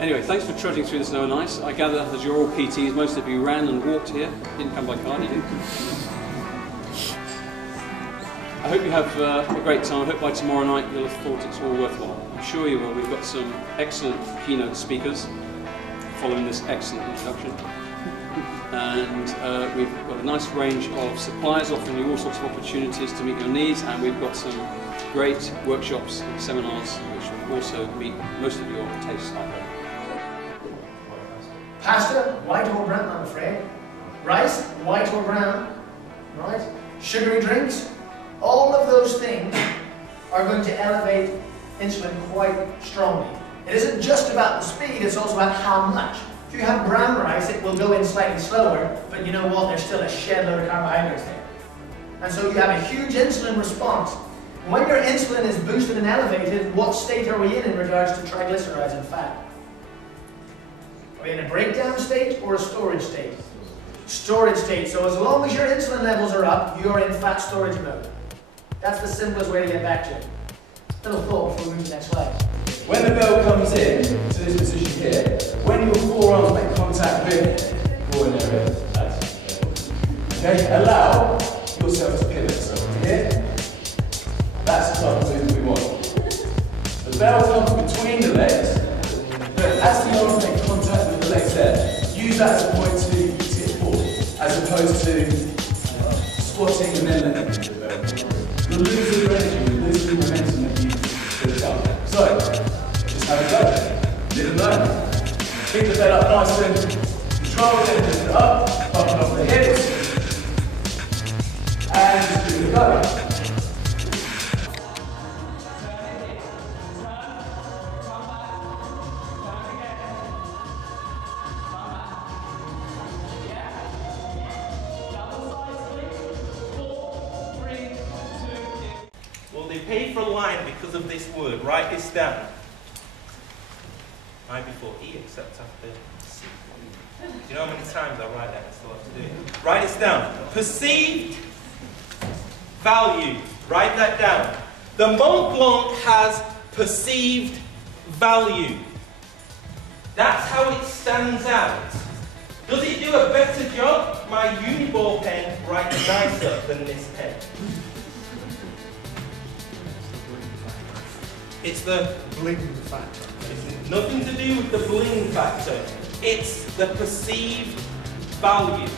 Anyway, thanks for trudging through the snow and ice. I gather that you're all PTs, most of you ran and walked here, didn't come by car, did you? I hope you have a great time. I hope by tomorrow night you'll have thought it's all worthwhile. I'm sure you will. We've got some excellent keynote speakers following this excellent introduction. And we've got a nice range of suppliers offering you all sorts of opportunities to meet your needs, and we've got some great workshops and seminars which will also meet most of your tastes, I hope. Pasta, white or brown, I'm afraid. Rice, white or brown, right? Sugary drinks, all of those things are going to elevate insulin quite strongly. It isn't just about the speed, it's also about how much. If you have brown rice, it will go in slightly slower, but you know what, there's still a shed load of carbohydrates there. And so you have a huge insulin response. When your insulin is boosted and elevated, what state are we in regards to triglycerides and fat? Are we in a breakdown state or a storage state? Storage state. So as long as your insulin levels are up, you're in fat storage mode. That's the simplest way to get back to it. Little thought before we move to the next slide. When the bell comes in to this position here, when your forearms make contact with the groin area, that's okay, allow yourself to pivot. So here, that's the type of movement we want. The bell comes between the legs, but as the arms make contact with the legs there, use that as a point to tip forward, as opposed to squatting and then letting the bell. You're losing your energy, you're losing the momentum that you've built up. So, just have a go. Live and learn. Pick the bed up nice and control it, lift it up, bumping off the hips, and just give it a go. They paid for a line because of this word. Write this down. I before E, except after C. Do you know how many times I write that? I still have to do it. Write this down. Perceived value. Write that down. The Mont Blanc has perceived value. That's how it stands out. Does it do a better job? My Uniball pen writes nicer than this pen. It's the bling factor. It's nothing to do with the bling factor. It's the perceived value.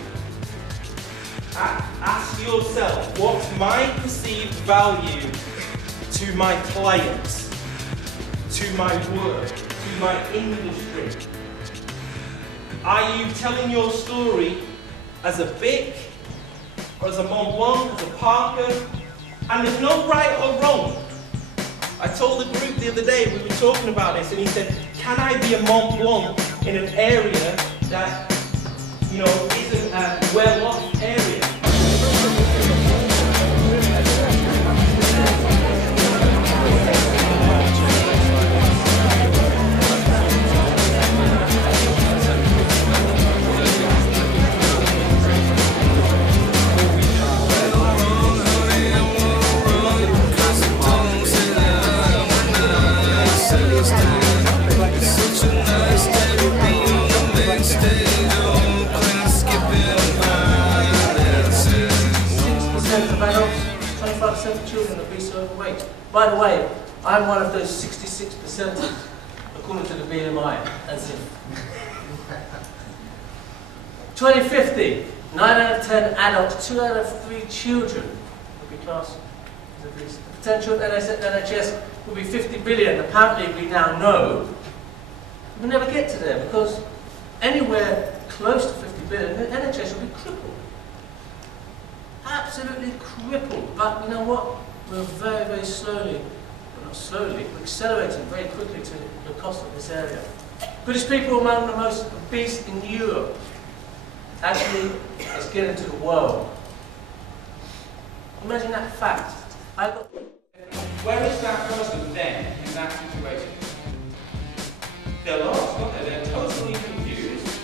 Ask yourself, what's my perceived value to my clients, to my work, to my industry? Are you telling your story as a Bic, or as a Mont Blanc, as a Parker? And there's no right or wrong. I told the group the other day, we were talking about this, and he said, can I be a Mont Blanc in an area that, you know, isn't a well-off area? Overweight. By the way, I'm one of those 66% according to the BMI. As if 2050, 9 out of 10 adults, 2 out of 3 children will be classed as obese. The potential of NHS will be 50 billion. Apparently, we now know we'll never get to there because anywhere close to 50 billion, the NHS will be crippled. Absolutely crippled. But you know what? We're very, very slowly, well not slowly, we're accelerating very quickly to the cost of this area. British people are among the most obese in Europe. Actually, let's get into the world. Imagine that fact. Where is that person then in that situation? They're lost, aren't they? They're totally confused.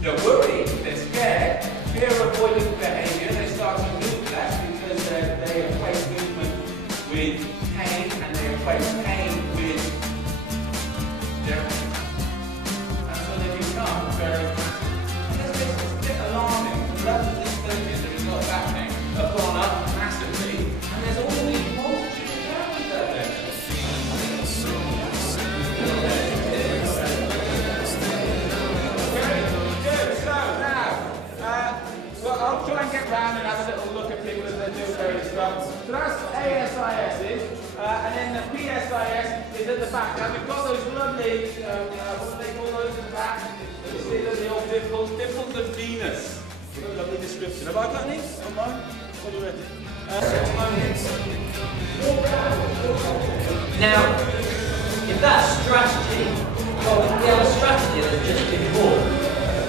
They're worried, they're scared, fear avoidant behaviour, they start to move less because they equate movement with pain, and they equate pain with their description. Have I got any on mine? Already. Now, if that's strategy, well, we have a strategy that just did more.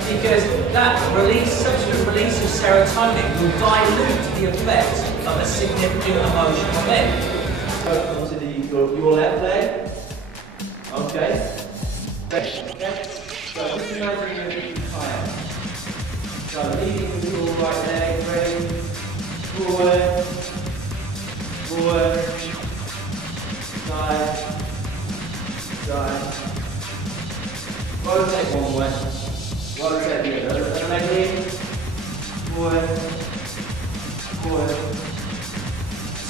Because that release, subsequent release of serotonin will dilute the effects of a significant emotional event. Onto your left leg. Okay. Okay. So just imagine you're a big kayak. So leading with your right leg, ready. Forward. Forward. Side. Side. Rotate one way. Rotate the other. And leg in. Forward. Forward.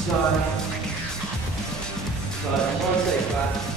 Side. Side. Rotate back.